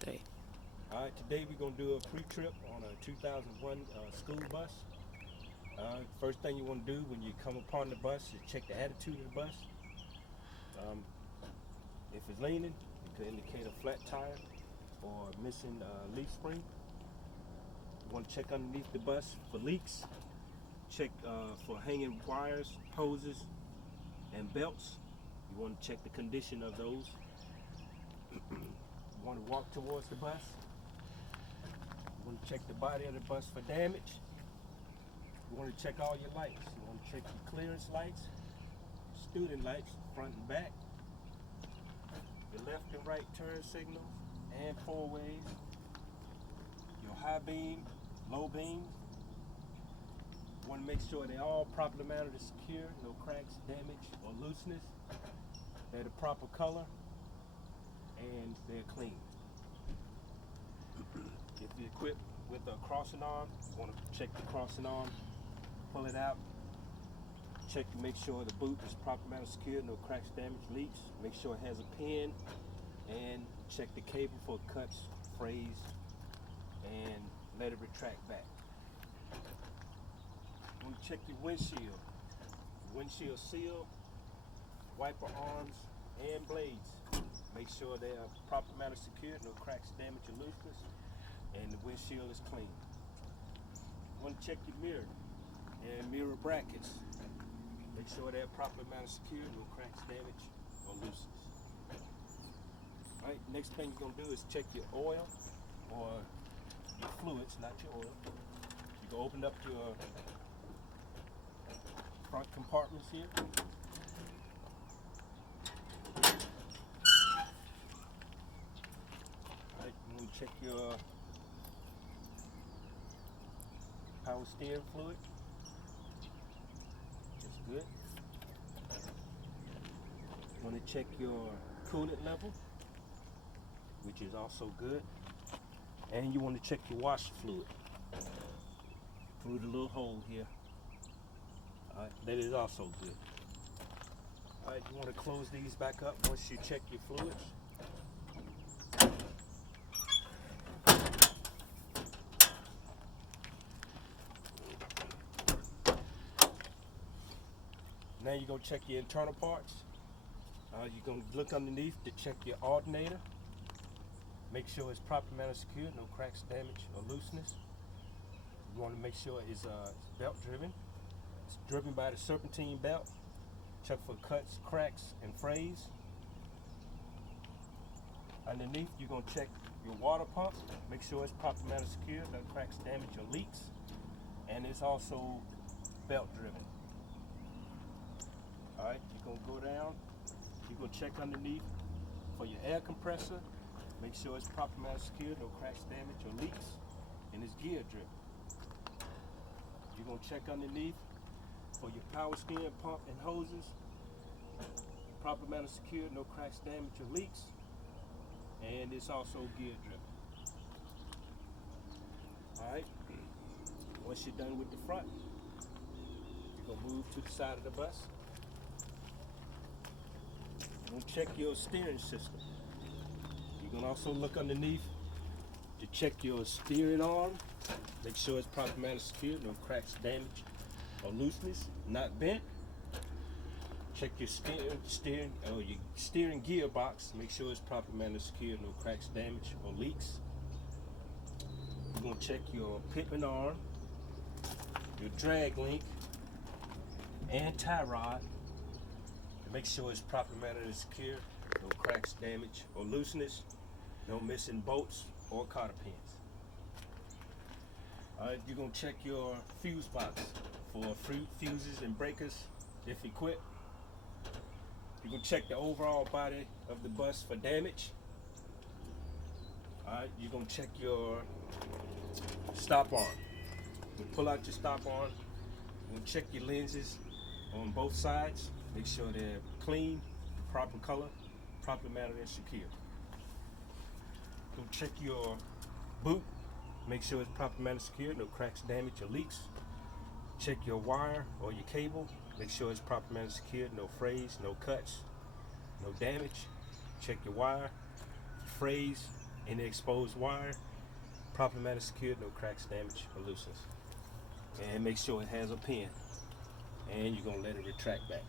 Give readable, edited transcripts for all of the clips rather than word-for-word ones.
day. All right, today we're gonna do a pre-trip on a 2001 school bus. First thing you want to do when you come upon the bus is check the attitude of the bus. Um, if it's leaning, it could indicate a flat tire or missing leaf spring. You want to check underneath the bus for leaks. Check for hanging wires, hoses, and belts. You want to check the condition of those. You want to walk towards the bus. You want to check the body of the bus for damage. You want to check all your lights. You want to check your clearance lights, student lights, front and back, your left and right turn signals and four ways, your high beam, low beam. You want to make sure they're all properly mounted and secure, no cracks, damage, or looseness. They're the proper color and they're clean. If you're equipped with a crossing arm, you want to check the crossing arm, pull it out, check to make sure the boot is properly mounted, secure, no cracks, damage, leaks. Make sure it has a pin, and check the cable for cuts, frays, and let it retract back. You want to check your windshield. Windshield seal, wiper arms, and blades. Make sure they are properly mounted, secure, no cracks, damage, or looseness, and the windshield is clean. You want to check your mirror and mirror brackets. Make sure they're properly mounted, secure, no cracks, damage, or looseness. Alright, next thing you're going to do is check your oil or your fluids, not your oil. You can open up your front compartments here. Alright, you want to check your power steering fluid. That's good. You want to check your coolant level, which is also good. And you want to check your washer fluid through the little hole here. Alright, that is also good. Alright, you want to close these back up once you check your fluids. Now you're going to check your internal parts. You're going to look underneath to check your alternator. Make sure it's properly mounted, secure, no cracks, damage, or looseness. You want to make sure it's belt driven. It's driven by the serpentine belt. Check for cuts, cracks, and frays. Underneath, you're going to check your water pump. Make sure it's properly mounted, secure, no cracks, damage, or leaks. And it's also belt driven. Alright, you're going to go down. You're going to check underneath for your air compressor. Make sure it's properly mounted, secure, no cracks, damage, or leaks. And it's gear driven. You're going to check underneath for your power steering pump and hoses. Properly mounted, secure, no cracks, damage, or leaks. And it's also gear driven. Alright, once you're done with the front, you're going to move to the side of the bus. You're going to check your steering system. You can also look underneath to check your steering arm. Make sure it's properly mounted, secure, no cracks, damage, or looseness, not bent. Check your steering gearbox. Make sure it's properly mounted, secure, no cracks, damage, or leaks. You're going to check your pitman arm, your drag link, and tie rod. Make sure it's properly mounted and secure, no cracks, damage, or looseness. No missing bolts or cotter pins. Alright, you're going to check your fuse box for fuses and breakers if equipped. You're going to check the overall body of the bus for damage. Alright, you're going to check your stop arm. You pull out your stop arm. You're going to check your lenses on both sides. Make sure they're clean, proper color, properly mounted and secure. Go check your boot. Make sure it's properly mounted, secure, no cracks, damage, or leaks. Check your wire or your cable. Make sure it's properly mounted, secure, no frays, no cuts, no damage. Check your wire, frays, any exposed wire, properly mounted, secured, no cracks, damage, or looseness. And make sure it has a pin. And you're gonna let it retract back.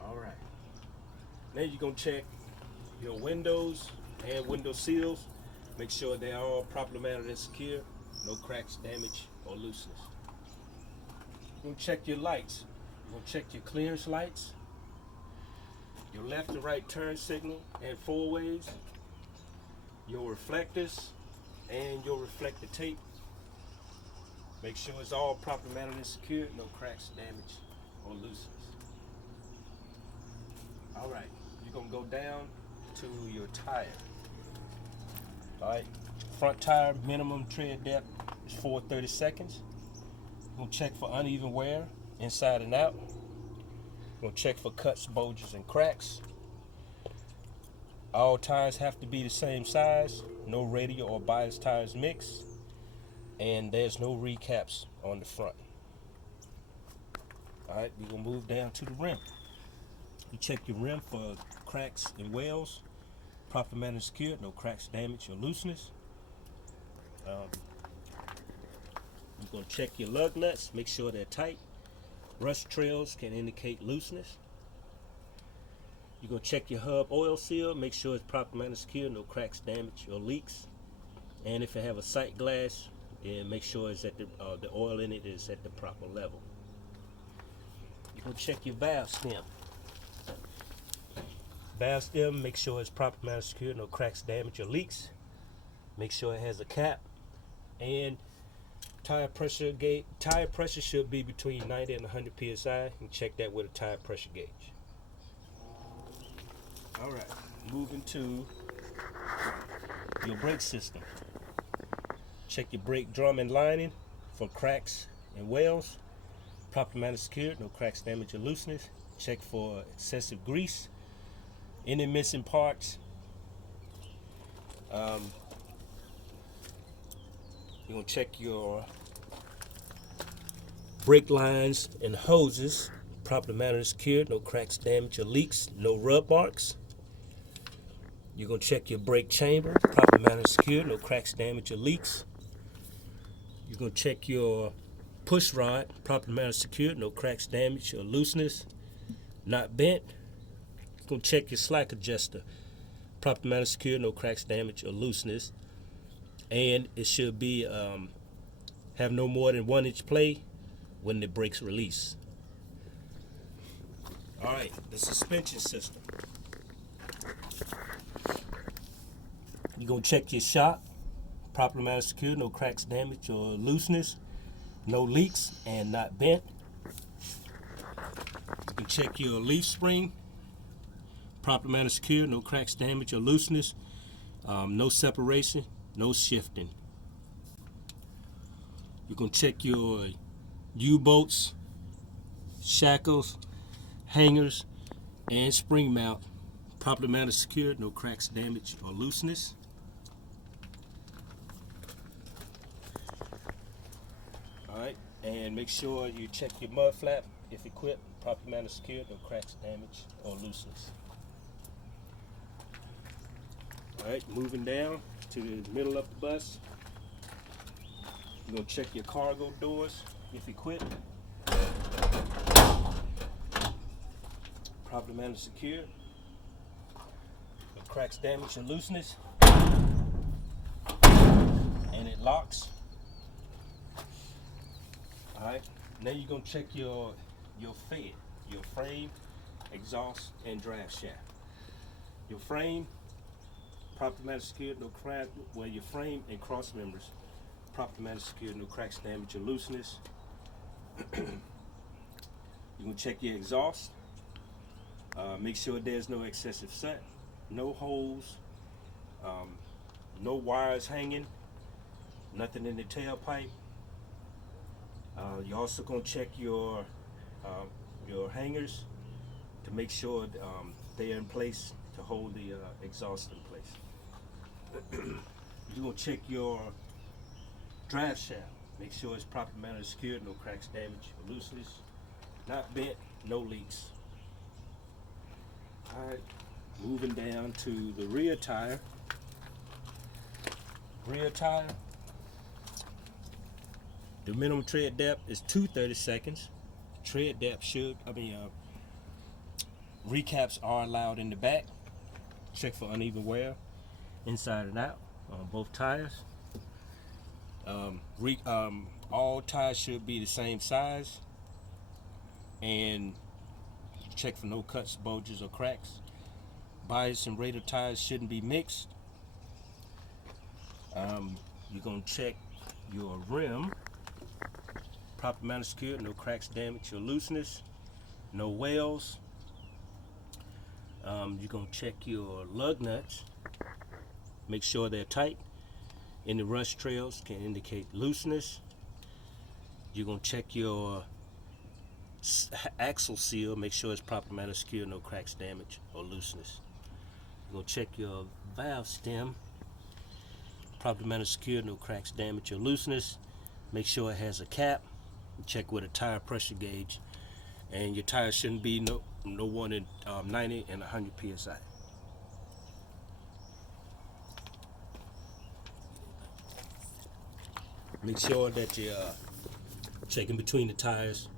All right. Now you're gonna check your windows and window seals. Make sure they're all properly mounted and secure, no cracks, damage, or looseness. You're gonna check your lights. You're gonna check your clearance lights, your left and right turn signal and four ways, your reflectors and your reflector tape. Make sure it's all properly mounted and secured, no cracks, damage, or looseness. All right, you're gonna go down to your tire. All right, front tire minimum tread depth is 4/32. You're gonna check for uneven wear inside and out. You're gonna check for cuts, bulges, and cracks. All tires have to be the same size, no radial or bias tires mixed, and there's no recaps on the front. All right, we're gonna move down to the rim. You check your rim for cracks and wells, properly mounted and secured, no cracks, damage, or looseness. You're gonna check your lug nuts, make sure they're tight. Rust trails can indicate looseness. You're gonna check your hub oil seal, make sure it's properly mounted and secured, no cracks, damage, or leaks. And if you have a sight glass, then make sure it's at the oil in it is at the proper level. You're gonna check your valve stem. Valve stem, make sure it's properly mounted and secured, no cracks, damage, or leaks. Make sure it has a cap. And tire pressure gauge. Tire pressure should be between 90 and 100 psi. And check that with a tire pressure gauge. All right, moving to your brake system. Check your brake drum and lining for cracks and wells. Properly mounted and secured, no cracks, damage, or looseness. Check for excessive grease. Any missing parts. You're gonna check your brake lines and hoses, properly mounted and secured, no cracks, damage, or leaks, no rub marks. You're gonna check your brake chamber, properly mounted and secured, no cracks, damage, or leaks. You're gonna check your push rod, properly mounted and secured, no cracks, damage, or looseness, not bent. You're gonna check your slack adjuster, properly mounted and secured, no cracks, damage, or looseness. And it should be have no more than 1 inch play when the brakes release. All right, the suspension system. You're gonna check your shock, properly mounted and secured, no cracks, damage, or looseness, no leaks, and not bent. You can check your leaf spring, properly mounted and secured, no cracks, damage, or looseness, no separation, no shifting. You're gonna check your U-bolts, shackles, hangers, and spring mount, properly mounted, secured, no cracks, damage, or looseness. All right, and make sure you check your mud flap if equipped, properly mounted, secured, no cracks, damage, or looseness. All right, moving down to the middle of the bus. You're gonna check your cargo doors if equipped. Properly mounted, secured. No cracks, damage, or looseness. And it locks. All right. Now you're gonna check your fed, your frame, exhaust, and draft shaft. Your frame, properly mounted, secured, no crack. Well, your frame and cross members, properly mounted, secured, no cracks, damage, or looseness. You're gonna check your exhaust. Make sure there's no excessive set, no holes, no wires hanging, nothing in the tailpipe. You're also gonna check your hangers to make sure they're in place to hold the exhaust in place. You're gonna check your drive shaft. Make sure it's properly mounted and secured, no cracks, damage, or looseness, not bent, no leaks. All right. Moving down to the rear tire. Rear tire. The minimum tread depth is 2/32. Tread depth recaps are allowed in the back. Check for uneven wear inside and out on both tires. All tires should be the same size, and check for no cuts, bulges, or cracks. Bias and radial tires shouldn't be mixed. You're gonna check your rim, proper manner secured, no cracks, damage, or looseness, no wells. You're gonna check your lug nuts, make sure they're tight. Any rust trails can indicate looseness. You're gonna check your axle seal, make sure it's proper manner secured, no cracks, damage, or looseness. You're gonna check your valve stem, proper manner secured, no cracks, damage, or looseness. Make sure it has a cap. Check with a tire pressure gauge, and your tires shouldn't be no more than 90 and 100 psi. Make sure that you're checking between the tires,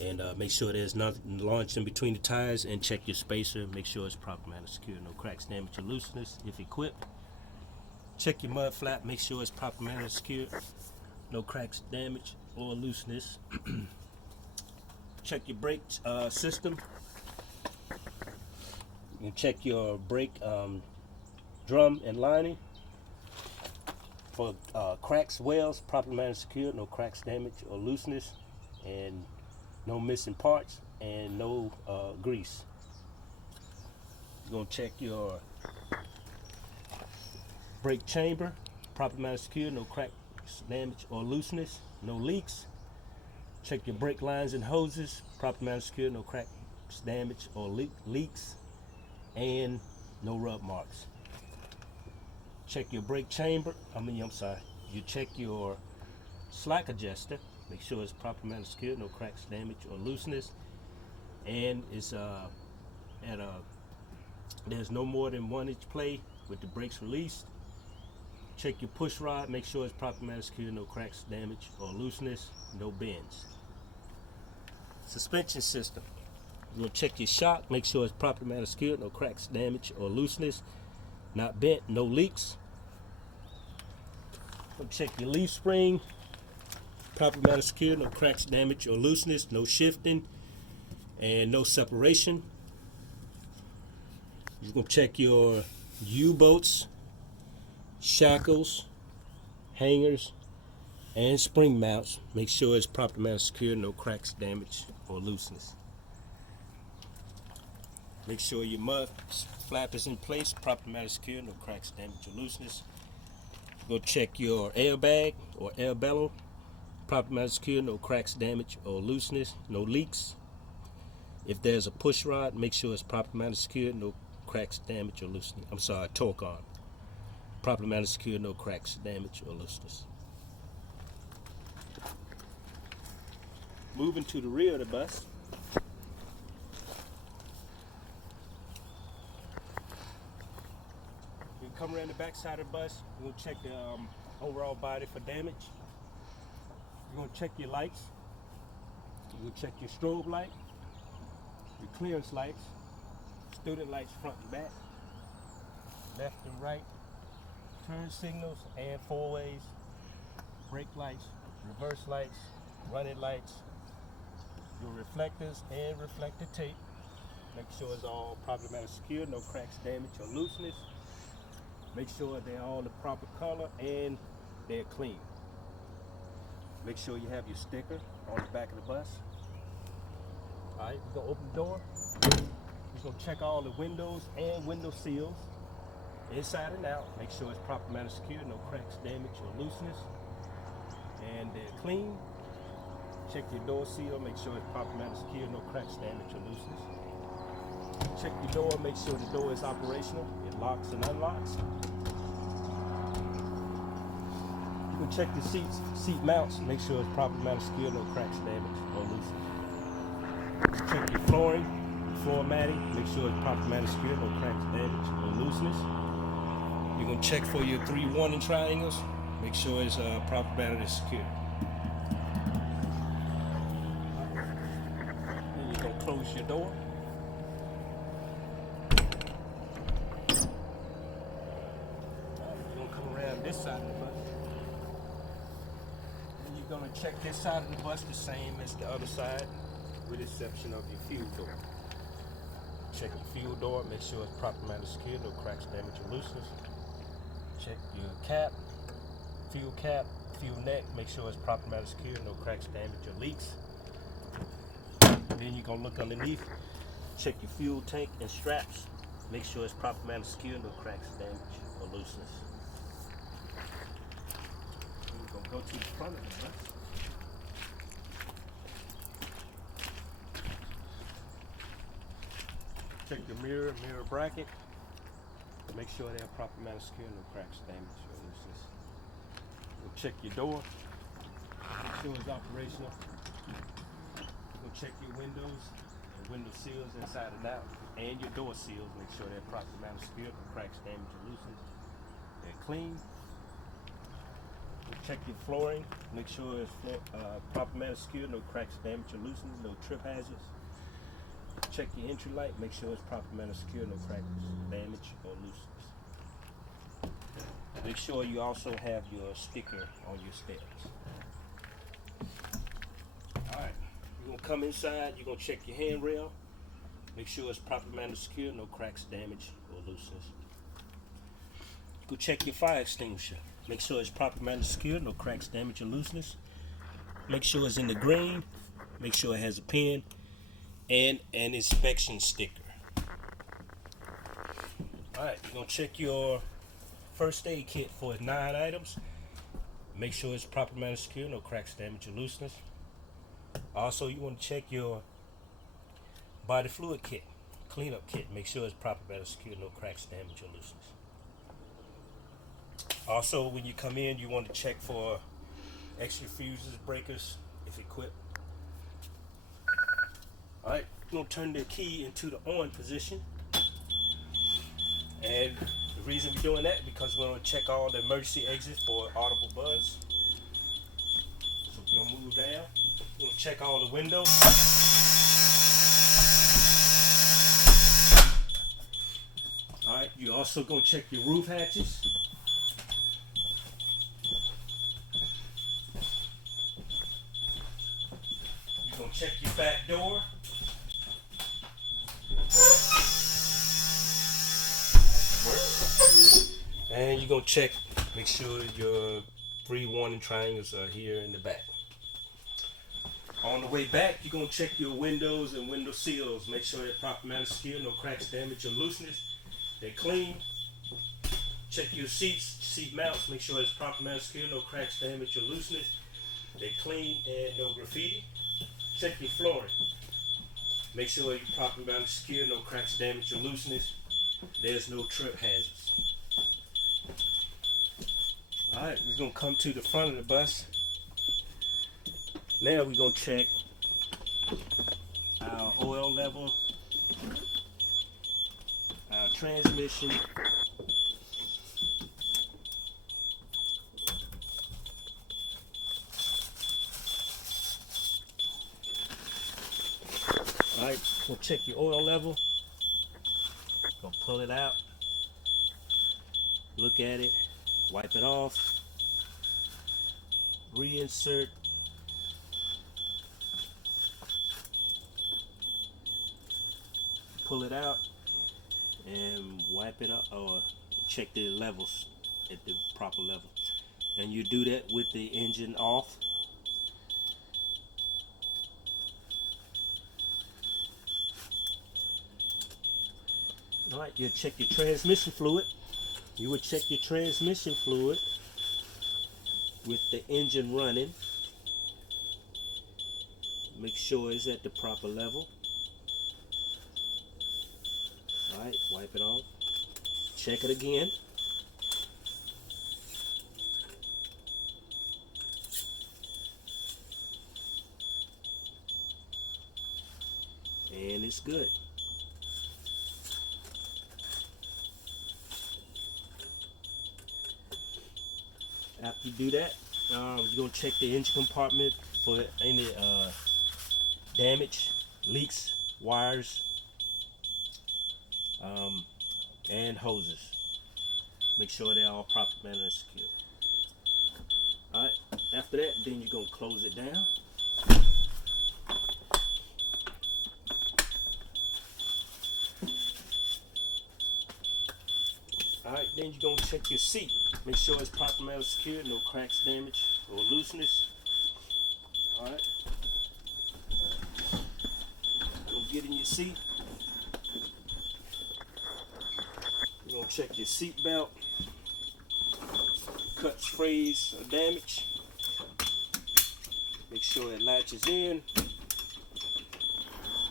and make sure there's nothing launched in between the tires, and check your spacer. Make sure it's proper manner secure, no cracks, damage, or looseness if equipped. Check your mud flap. Make sure it's proper manner secure, no cracks, damage, or looseness. Check your brake system. You can check your brake drum and lining for cracks, wells, proper manner secured, no cracks, damage, or looseness, and no missing parts, and no grease. You're gonna check your brake chamber, proper manner secured, no cracks, damage, or looseness, no leaks. Check your brake lines and hoses, proper manner secured, no cracks, damage, or leaks, and no rub marks. Check your brake chamber. You check your slack adjuster. Make sure it's proper manner secured, no cracks, damage, or looseness, and it's there's no more than 1 inch play with the brakes released. Check your push rod. Make sure it's proper manner secured, no cracks, damage, or looseness, no bends. Suspension system. You're gonna check your shock. Make sure it's proper manner secured, no cracks, damage, or looseness, not bent, no leaks. Check your leaf spring, proper manner secured, no cracks, damage, or looseness, no shifting, and no separation. You're going to check your U-bolts, shackles, hangers, and spring mounts. Make sure it's proper manner secured, no cracks, damage, or looseness. Make sure your mud flap is in place, proper manner secured, no cracks, damage, or looseness. Go check your airbag or air bellow, proper manner secured, no cracks, damage, or looseness, no leaks. If there's a push rod, make sure it's proper manner secured, no cracks, damage, or looseness. Torque arm. Proper manner secured, no cracks, damage, or looseness. Moving to the rear of the bus. Come around the back side of the bus. We're going to check the overall body for damage. You're going to check your lights. You're going to check your strobe light, your clearance lights, student lights front and back, left and right, turn signals and four ways, brake lights, reverse lights, running lights, your reflectors and reflector tape. Make sure it's all proper manner secure, no cracks, damage, or looseness. Make sure they're all the proper color and they're clean. Make sure you have your sticker on the back of the bus. All right, we're gonna open the door. We're gonna check all the windows and window seals, inside and out. Make sure it's proper manner secure, no cracks, damage, or looseness, and they're clean. Check your door seal. Make sure it's proper manner secure, no cracks, damage, or looseness. Check your door. Make sure the door is operational. It locks and unlocks. You can check the seat mounts. Make sure it's proper manner secure, no cracks, damage, or looseness. Check your flooring. floor matting, make sure it's proper matting secure, no cracks, damage, or looseness. You're gonna check for your 3 warning triangles, make sure it's proper matting secure. Then you're gonna close your door. You're gonna come around this side of the bus. And you're gonna check this side of the bus the same as the other side, with the exception of your fuel door. Check your fuel door, make sure it's proper matting secure, no cracks, damage, or looseness. Check your cap, fuel neck, make sure it's proper matting secure, no cracks, damage, or leaks. Then you're gonna look underneath, check your fuel tank and straps, make sure it's proper matting secure, no cracks, damage, or looseness. We're gonna go to the front of the bus. Check your mirror bracket. Make sure they have proper matting secure, no cracks, damage, or looseness. We'll check your door. Make sure it's operational. We'll check your windows and window seals inside and out, and your door seals. Make sure they're proper matting secure, no cracks, damage, or looseness. They're clean. We'll check your flooring. Make sure it's proper matting secure, no cracks, damage, or looseness, no trip hazards. Check your entry light, make sure it's proper matting secure, no cracks, damage, or looseness. Make sure you also have your sticker on your steps. Alright, you're gonna come inside, you're gonna check your handrail, make sure it's proper matting secure, no cracks, damage, or looseness. Go check your fire extinguisher, make sure it's proper matting secure, no cracks, damage, or looseness. Make sure it's in the green, make sure it has a pin and an inspection sticker. Alright, you're gonna check your first aid kit for 9 items. Make sure it's proper matting secure, no cracks, damage, or looseness. Also, you want to check your body fluid kit, cleanup kit. Make sure it's proper matting secure, no cracks, damage, or looseness. Also, when you come in, you want to check for extra fuses, breakers, if equipped. Alright, we're going to turn the key into the on position. And the reason we're doing that is because we're going to check all the emergency exits for audible buzz. So we're going to move down. We're going to check all the windows. Alright, you're also going to check your roof hatches. You're going to check your back door. And you're going to check, make sure your 3 warning triangles are here in the back. On the way back, you're going to check your windows and window seals. Make sure they're proper matting secure, no cracks, damage, or looseness. They're clean. Check your seats, seat mounts. Make sure it's proper matting secure, no cracks, damage, or looseness. They're clean and no graffiti. Check your flooring. Make sure you're properly matting secure, no cracks, damage, or looseness. There's no trip hazards. Alright, we're going to come to the front of the bus. Now we're going to check our oil level, our transmission, alright, we'll check your oil level. Gonna pull it out, look at it, wipe it off, reinsert, pull it out, and wipe it up, or check the levels at the proper level. And you do that with the engine off. Alright, you'll check your transmission fluid. You would check your transmission fluid with the engine running. Make sure it's at the proper level. Alright, wipe it off. Check it again. And it's good. After you do that, you're gonna check the engine compartment for any damage, leaks, wires, and hoses. Make sure they're all properly secured. Alright, after that, then you're gonna close it down. Alright, then you're gonna check your seat. Make sure it's properly secured, no cracks, damage, or looseness. Alright. Gonna get in your seat. You're gonna check your seat belt. Cuts, frays, or damage. Make sure it latches in.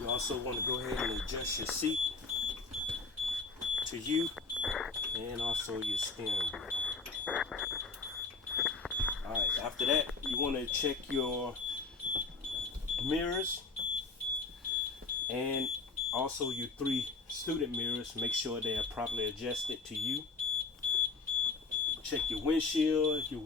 You also want to go ahead and adjust your seat to you and also your steering wheel. Alright, after that, you want to check your mirrors and also your 3 student mirrors. Make sure they are properly adjusted to you. Check your windshield. If your